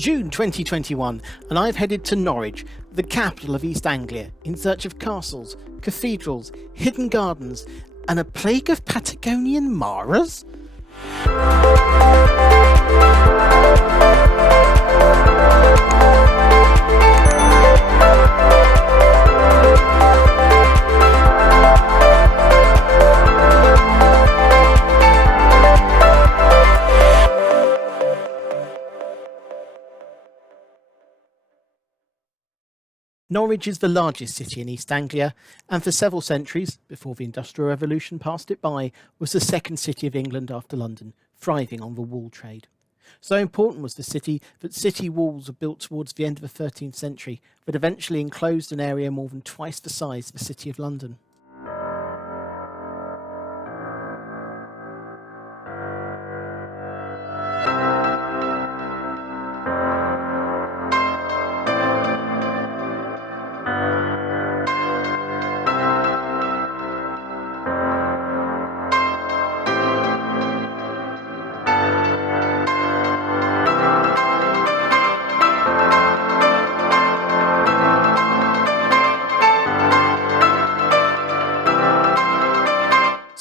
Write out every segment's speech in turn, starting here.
June 2021 and I've headed to Norwich, the capital of East Anglia, in search of castles, cathedrals, hidden gardens and a plague of Patagonian maras? Norwich is the largest city in East Anglia, and for several centuries, before the Industrial Revolution passed it by, was the second city of England after London, thriving on the wool trade. So important was the city that city walls were built towards the end of the 13th century that eventually enclosed an area more than twice the size of the City of London.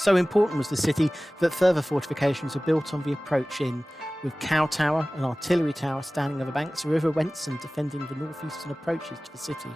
So important was the city that further fortifications were built on the approach in, with Cow Tower and Artillery Tower standing on the banks of River Wensum defending the northeastern approaches to the city.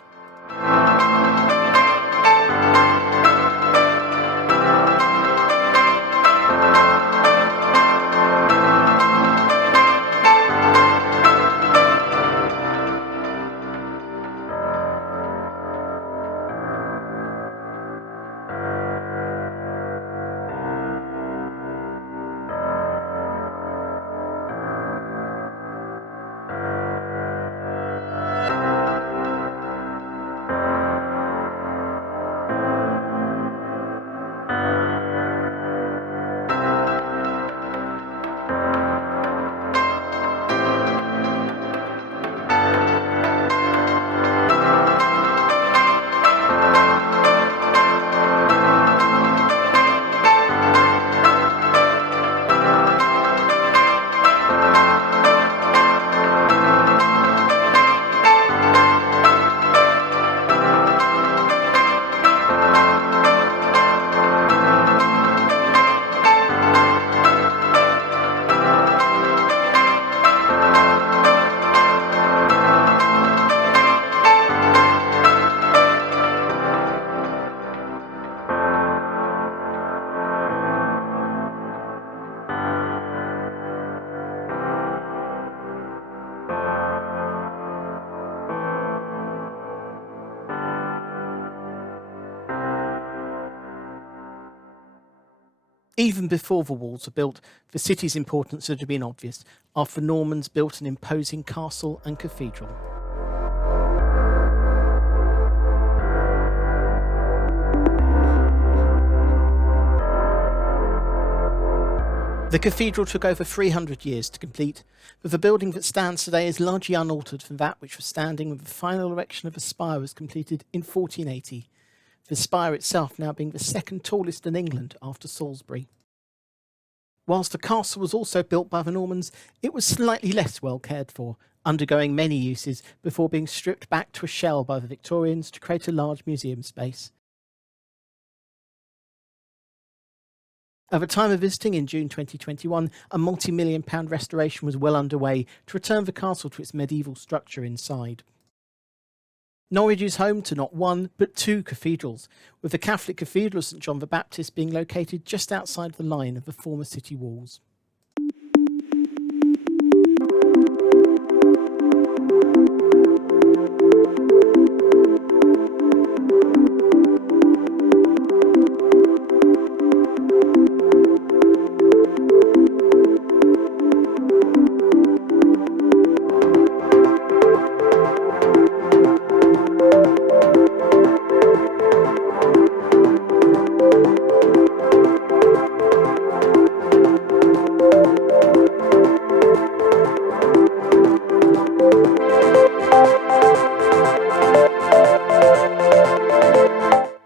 Even before the walls were built, the city's importance had been obvious after the Normans built an imposing castle and cathedral. The cathedral took over 300 years to complete, but the building that stands today is largely unaltered from that which was standing when the final erection of the spire was completed in 1480. The spire itself now being the second tallest in England after Salisbury. Whilst the castle was also built by the Normans, it was slightly less well cared for, undergoing many uses before being stripped back to a shell by the Victorians to create a large museum space. At the time of visiting in June 2021, a multi-million-pound restoration was well underway to return the castle to its medieval structure inside. Norwich is home to not one, but two cathedrals, with the Catholic Cathedral of St John the Baptist being located just outside the line of the former city walls.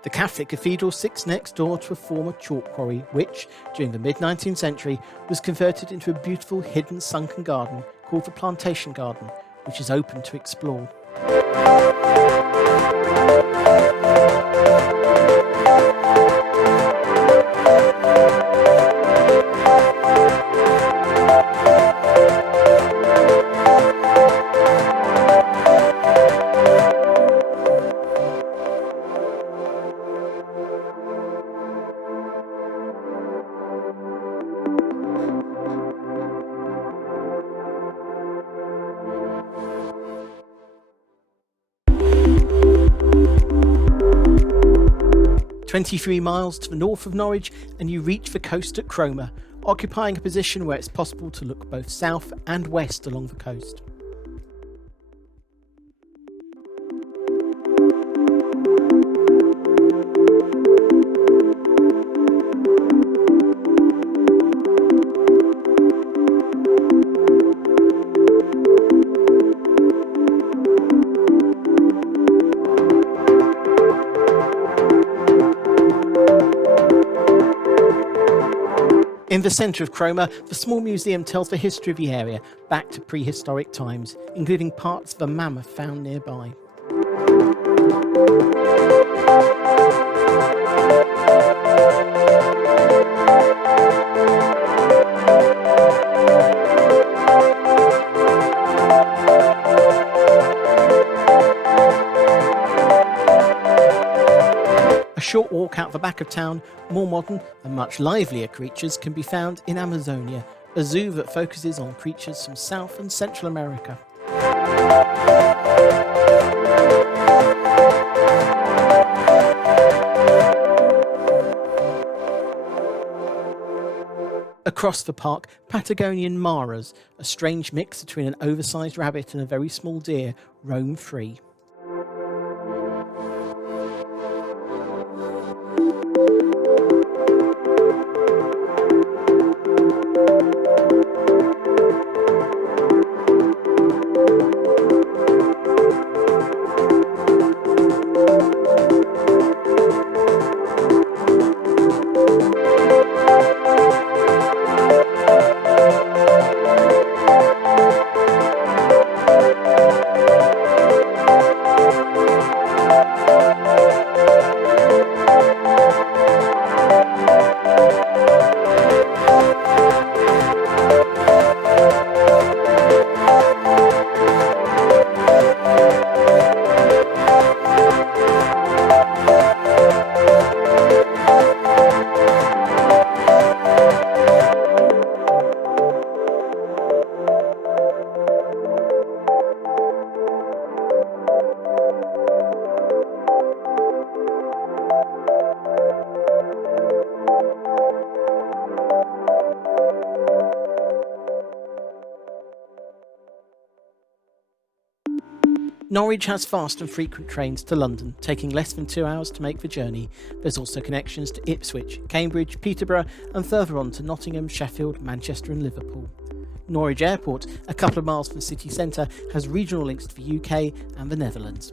The Catholic Cathedral sits next door to a former chalk quarry which, during the mid-19th century, was converted into a beautiful hidden sunken garden called the Plantation Garden, which is open to explore. "23 miles to the north of Norwich and you reach the coast at Cromer, occupying a position where it's possible to look both south and west along the coast. In the centre of Cromer, the small museum tells the history of the area back to prehistoric times, including parts of a mammoth found nearby. A short walk out the back of town, more modern and much livelier creatures can be found in Amazonia, a zoo that focuses on creatures from South and Central America. Across the park, Patagonian maras, a strange mix between an oversized rabbit and a very small deer, roam free. Norwich has fast and frequent trains to London, taking less than 2 hours to make the journey. There's also connections to Ipswich, Cambridge, Peterborough and further on to Nottingham, Sheffield, Manchester and Liverpool. Norwich Airport, a couple of miles from the city centre, has regional links to the UK and the Netherlands.